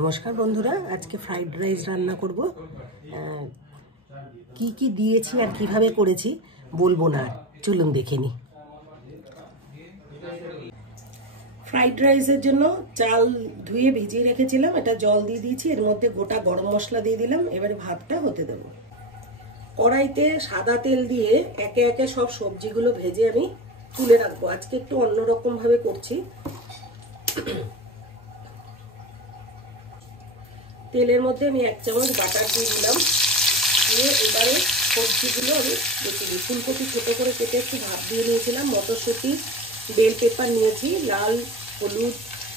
নমস্কার বন্ধুরা, আজকে ফ্রাইড রাইস রান্না করব। কি কি দিয়েছি আর কিভাবে করেছি বলবো না, চলুন দেখে নি। ফ্রাইড রাইসের জন্য চাল ধুয়ে ভিজিয়ে রেখেছিলাম, এটা জল দিয়ে দিয়েছি, এর মধ্যে গোটা গরম মশলা দিয়ে দিলাম। এবারে ভাতটা হতে দেব। কড়াইতে সাদা তেল দিয়ে একে একে সব সবজিগুলো ভেজে আমি তুলে রাখবো। আজকে একটু অন্যরকম ভাবে করছি। তেলের মধ্যে আমি 1 চামচ বাটার দিয়ে দিলাম, দিয়ে এবারে সবজিগুলো আমি দেখে দিই। ফুলকপি ছোটো করে কেটে একটু ভাপ দিয়ে নিয়েছিলাম, মটরশুঁটি, বেল পেপার নিয়েছি, লাল, হলুদ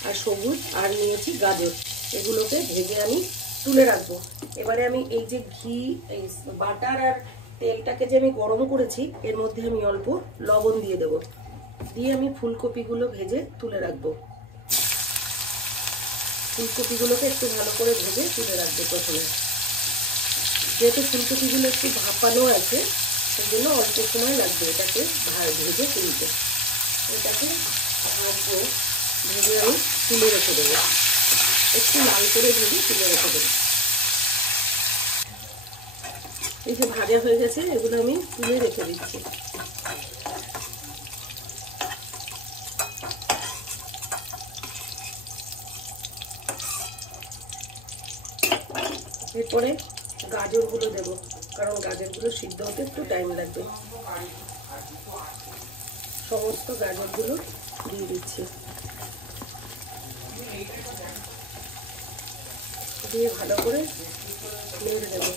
আর সবুজ, আর নিয়েছি গাজর। এগুলোকে ভেজে আমি তুলে রাখবো। এবারে আমি এই যে ঘি, এই বাটার আর তেলটাকে যে আমি গরম করেছি, এর মধ্যে আমি অল্প লবণ দিয়ে দেবো, দিয়ে আমি ফুলকপিগুলো ভেজে তুলে রাখবো। ফুলকপিগুলোকে একটু ভালো করে ভেজে তুলে রাখবো প্রথমে। যেহেতু ফুলকপিগুলো একটু ভাপানো আছে, সেই জন্য অল্প সময় লাগবে এটাকে ভেজে তুলতে। এটাকে ভাজবো, ভেজে আমি তুলে রেখে দেবো, একটু লাল করে ভেজে তুলে রেখে দেবো। এই যে ভাজা হয়ে গেছে, এগুলো আমি তুলে রেখে দিচ্ছি। এরপরে গাজরগুলো দেবো, কারণ গাজরগুলো সিদ্ধ হতে একটু টাইম লাগবে। সমস্ত গাজরগুলো দিয়ে দিচ্ছি, দিয়ে ভালো করে নেড়ে দেবো।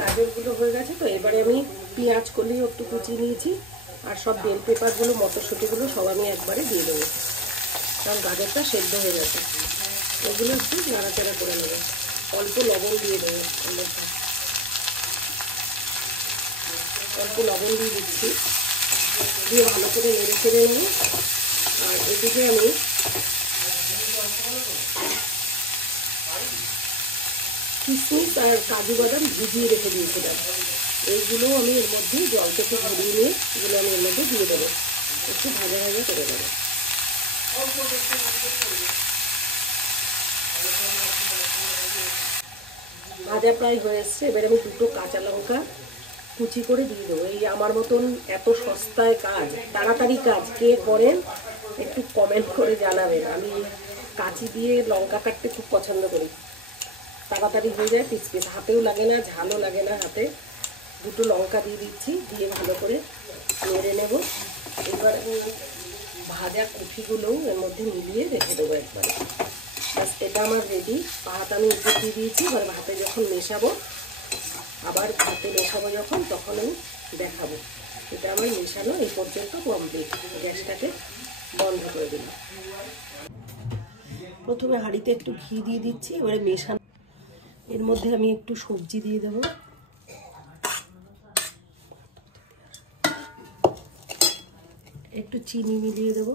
গাজরগুলো হয়ে গেছে, তো এবারে আমি পেঁয়াজ কলিও একটু কুচিয়ে নিয়েছি, আর সব বেল পেপারগুলো, মটরশুঁটিগুলো সব আমি একবারে দিয়ে দেবো, কারণ গাজরটা সেদ্ধ হয়ে গেছে। এগুলো একটু নাড়াচাড়া করে নেবো, অল্প লবণ দিয়ে দেবো, অল্প লবণ দিয়ে দিচ্ছি, দিয়ে ভালো করে নেড়ে চেড়ে নেব। আর এদিকে আমি কিশমিশ আর কাজু বাদাম ভিজিয়ে রেখে দিয়েছিলাম, এইগুলো আমি এর মধ্যে জল থেকে ঝরিয়ে নিয়ে এগুলো আমি এর মধ্যে দিয়ে দেবো, একটু ভাজা ভাজা করে দেবো। ভাজা প্রায় হয়ে এসছে, এবার আমি 2টো কাঁচা লঙ্কা কুচি করে দিয়ে দেবো। এই আমার মতন এত সস্তায় কাজ, তাড়াতাড়ি কাজ কে করেন একটু কমেন্ট করে জানাবেন। আমি কাঁচি দিয়ে লঙ্কা কাটতে খুব পছন্দ করি, তাড়াতাড়ি হয়ে যায়, পিস পিস, হাতেও লাগে না, ঝালও লাগে না হাতে। 2টো লঙ্কা দিয়ে দিচ্ছি, দিয়ে ভালো করে নেড়ে নেব। এবার ভাজা কফিগুলোও এর মধ্যে মিলিয়ে রেখে দেবো একবারে। বাস, এটা আমার রেডি। ভাত আমি উপর দিয়ে দিয়েছি, এবার ভাতে যখন মেশাবো, আবার ভাতে মেশাবো যখন, তখন আমি দেখাবো। এটা আমার মেশানো এই পর্যন্ত কমপ্লিট। গ্যাসটাকে বন্ধ করে দিলাম। প্রথমে হাঁড়িতে একটু ঘি দিয়ে দিচ্ছি, এবারে মেশানো। এর মধ্যে আমি একটু সবজি দিয়ে দেবো, একটু চিনি মিলিয়ে দেবো,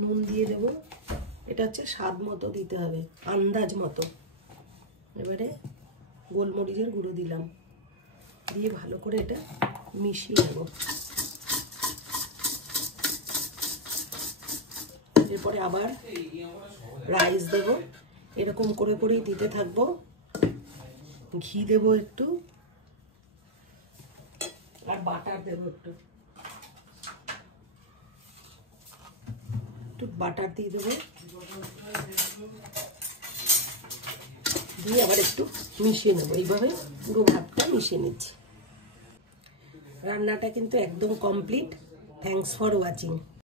নুন দিয়ে দেবো। এটা হচ্ছে স্বাদ মতো দিতে হবে, আন্দাজ মতো। এবারে গোলমরিচের গুঁড়ো দিলাম, দিয়ে ভালো করে এটা মিশিয়ে নেব। এরপরে আবার রাইস দেব, এরকম করে করেই দিতে থাকবো। ঘি দেবো একটু, আর বাটার দেবো একটু, বাটার দিয়ে দেবো, দিয়ে আবার একটু মিশিয়ে নেবো। এইভাবে পুরো ভাতটা মিশিয়ে নিচ্ছি। রান্নাটা কিন্তু একদম কমপ্লিট। Thanks for watching.